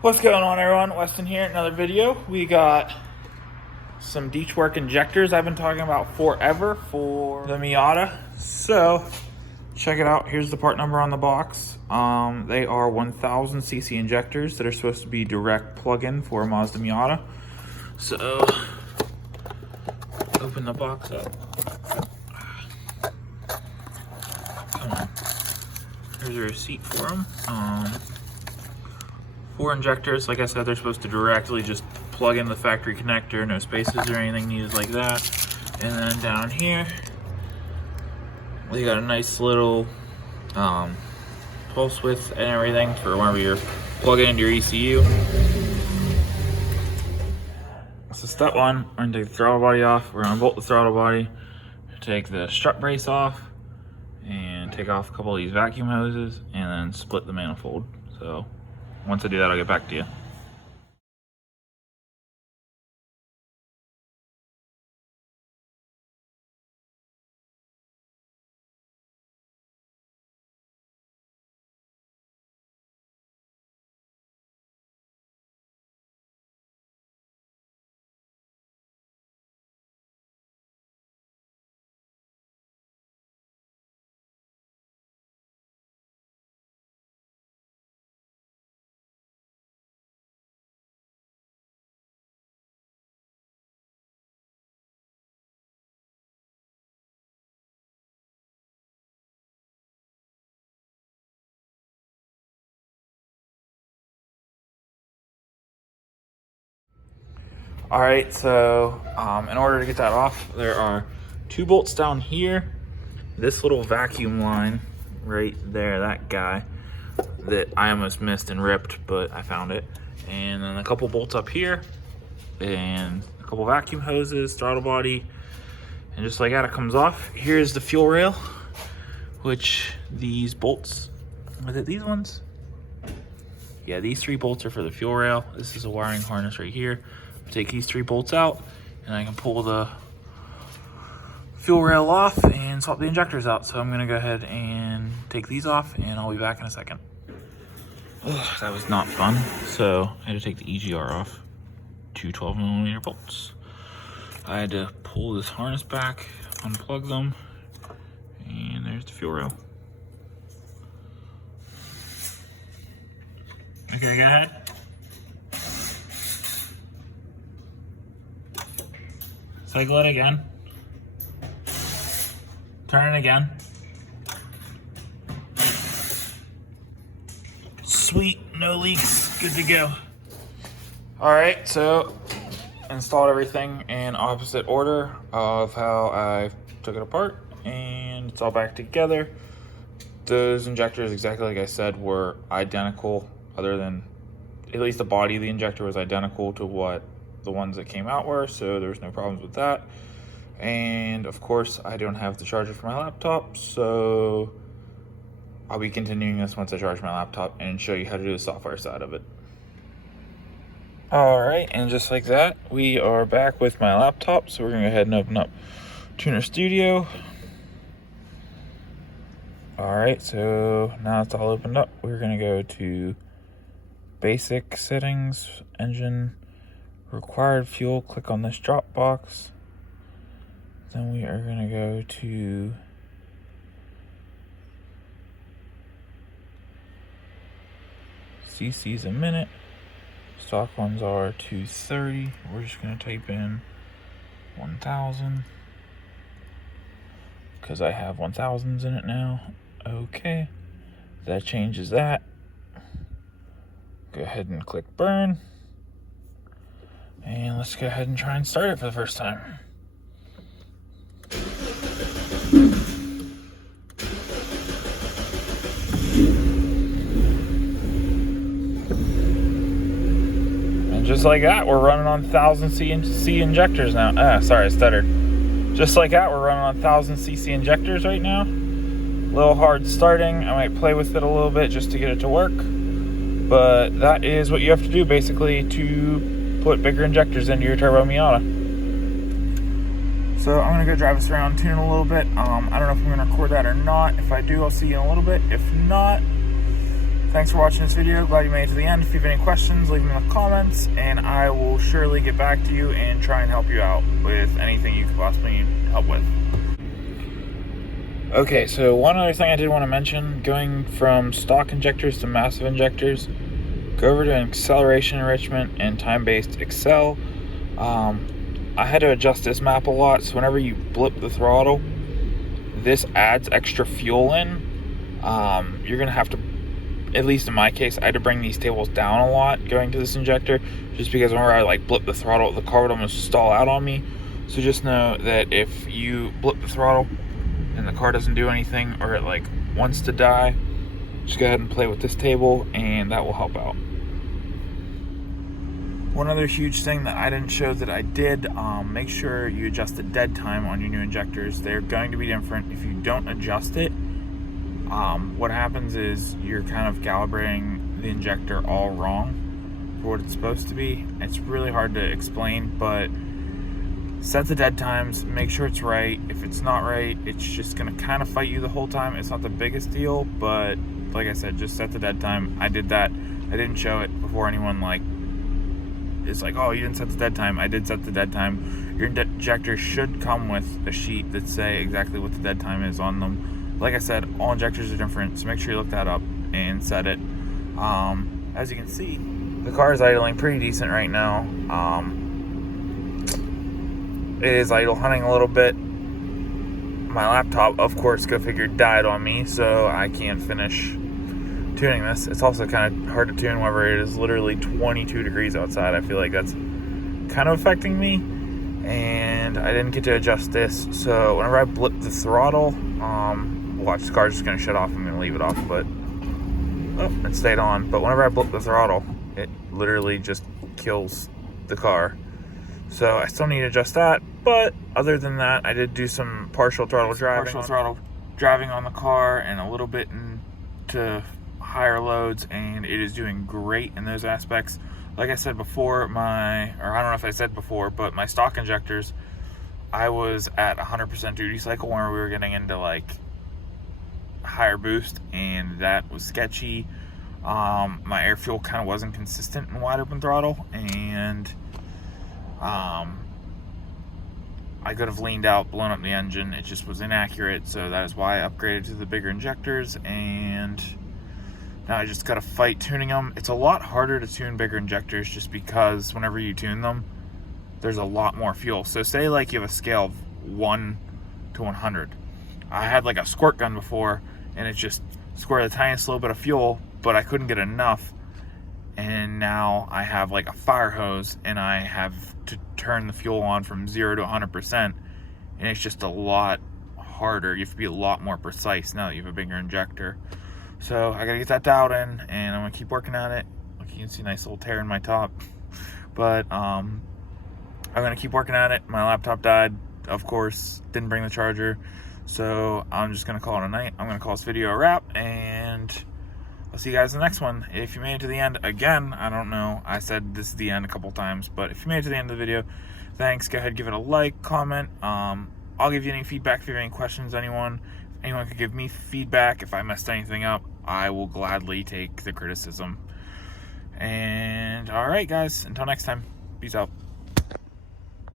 What's going on, everyone? Weston here, another video. We got some Deech Work injectors I've been talking about forever for the Miata. So check it out. Here's the part number on the box. They are 1000cc injectors that are supposed to be direct plug-in for a Mazda Miata. So open the box up. Come on. Here's a receipt for them. 4 injectors. Like I said, they're supposed to directly just plug in the factory connector, no spaces or anything needed like that. And then down here, we got a nice little pulse width and everything for whenever you're plugging into your ECU. So step one, we're gonna take the throttle body off. We're gonna bolt the throttle body, take the strut brace off, and take off a couple of these vacuum hoses, and then split the manifold. So once I do that, I'll get back to you. All right, so in order to get that off, there are 2 bolts down here. This little vacuum line right there, that guy that I almost missed and ripped, but I found it. And then a couple bolts up here, and a couple vacuum hoses, throttle body, and just like that, it comes off. Here's the fuel rail, which these bolts, was it these ones? Yeah, these 3 bolts are for the fuel rail. This is a wiring harness right here. Take these 3 bolts out, and I can pull the fuel rail off and swap the injectors out. So I'm gonna go ahead and take these off, and I'll be back in a second. Oh, that was not fun. So I had to take the EGR off, 2 12mm bolts. I had to pull this harness back, unplug them, and there's the fuel rail. Okay, go ahead. Cycle it again. Turn it again. Sweet, no leaks, good to go. All right, so installed everything in opposite order of how I took it apart, and it's all back together. Those injectors, exactly like I said, were identical, other than at least the body of the injector was identical to what the ones that came out were, so there was no problems with that. And of course, I don't have the charger for my laptop, so I'll be continuing this once I charge my laptop and show you how to do the software side of it. All right, and just like that, we are back with my laptop. So we're gonna go ahead and open up Tuner Studio. All right, so now it's all opened up. We're gonna go to Basic Settings, Engine, Required Fuel, click on this drop box. Then we are gonna go to cc's a minute. Stock ones are 230. We're just gonna type in 1000 because I have 1000s in it now. Okay, that changes that. Go ahead and click burn. And let's go ahead and try and start it for the first time. And just like that, we're running on 1000cc injectors now. Sorry, I stuttered. Just like that, we're running on 1000cc injectors right now. A little hard starting. I might play with it a little bit just to get it to work. But that is what you have to do basically to put bigger injectors into your turbo Miata. So I'm gonna go drive us around, tune a little bit. I don't know if I'm gonna record that or not. If I do, I'll see you in a little bit. If not, Thanks for watching this video. Glad you made it to the end. If you have any questions, leave them in the comments, and I will surely get back to you and try and help you out with anything you could possibly need help with. Okay, so one other thing I did want to mention, going from stock injectors to massive injectors, go over to acceleration enrichment and time-based Excel. I had to adjust this map a lot, so whenever you blip the throttle, this adds extra fuel in. You're going to have to, at least in my case, I had to bring these tables down a lot going to this injector, just because whenever I like blip the throttle, the car would almost stall out on me. So just know that if you blip the throttle and the car doesn't do anything, or it like wants to die, just go ahead and play with this table and that will help out. One other huge thing that I didn't show that I did, make sure you adjust the dead time on your new injectors. They're going to be different. If you don't adjust it, what happens is you're kind of calibrating the injector all wrong for what it's supposed to be. It's really hard to explain, but set the dead times, make sure it's right. If it's not right, it's just gonna kind of fight you the whole time. It's not the biggest deal, but like I said, just set the dead time. I did that. I didn't show it before anyone is like, oh, you didn't set the dead time. I did set the dead time. Your injector should come with a sheet that say exactly what the dead time is on them. Like I said, all injectors are different, so make sure you look that up and set it. As you can see, the car is idling pretty decent right now. It is idle hunting a little bit. My laptop, of course, go figure, died on me, so I can't finish tuning this. It's also kind of hard to tune whenever it is literally 22 degrees outside. I feel like that's kind of affecting me, and I didn't get to adjust this. So whenever I blip the throttle, watch, the car's just going to shut off. I'm going to leave it off, but it stayed on. But whenever I blip the throttle, it literally just kills the car. So I still need to adjust that, but other than that, I did do some partial throttle driving on the car and a little bit into higher loads, and it is doing great in those aspects. Like I said before, I don't know if I said before, but my stock injectors, I was at 100% duty cycle whenever we were getting into like higher boost, and that was sketchy. My air fuel kind of wasn't consistent in wide open throttle, and I could have leaned out, blown up the engine. It just was inaccurate, so that is why I upgraded to the bigger injectors, and now I just gotta fight tuning them. It's a lot harder to tune bigger injectors just because whenever you tune them, there's a lot more fuel. So say like you have a scale of 1 to 100. I had like a squirt gun before, and it just squirted the tiniest little bit of fuel, but I couldn't get enough. And now I have like a fire hose, and I have to turn the fuel on from 0 to 100%, and it's just a lot harder. You have to be a lot more precise now that you have a bigger injector. So I gotta get that dialed in, and I'm gonna keep working on it. Like you can see, a nice little tear in my top, but I'm gonna keep working on it. My laptop died, of course, didn't bring the charger, so I'm just gonna call it a night. I'm gonna call this video a wrap, and I'll see you guys in the next one. If you made it to the end, again, I don't know, I said this is the end a couple times, but if you made it to the end of the video, thanks. Go ahead, give it a like, comment. I'll give you any feedback if you have any questions. Anyone could give me feedback. If I messed anything up, I will gladly take the criticism. And all right, guys, until next time, peace out.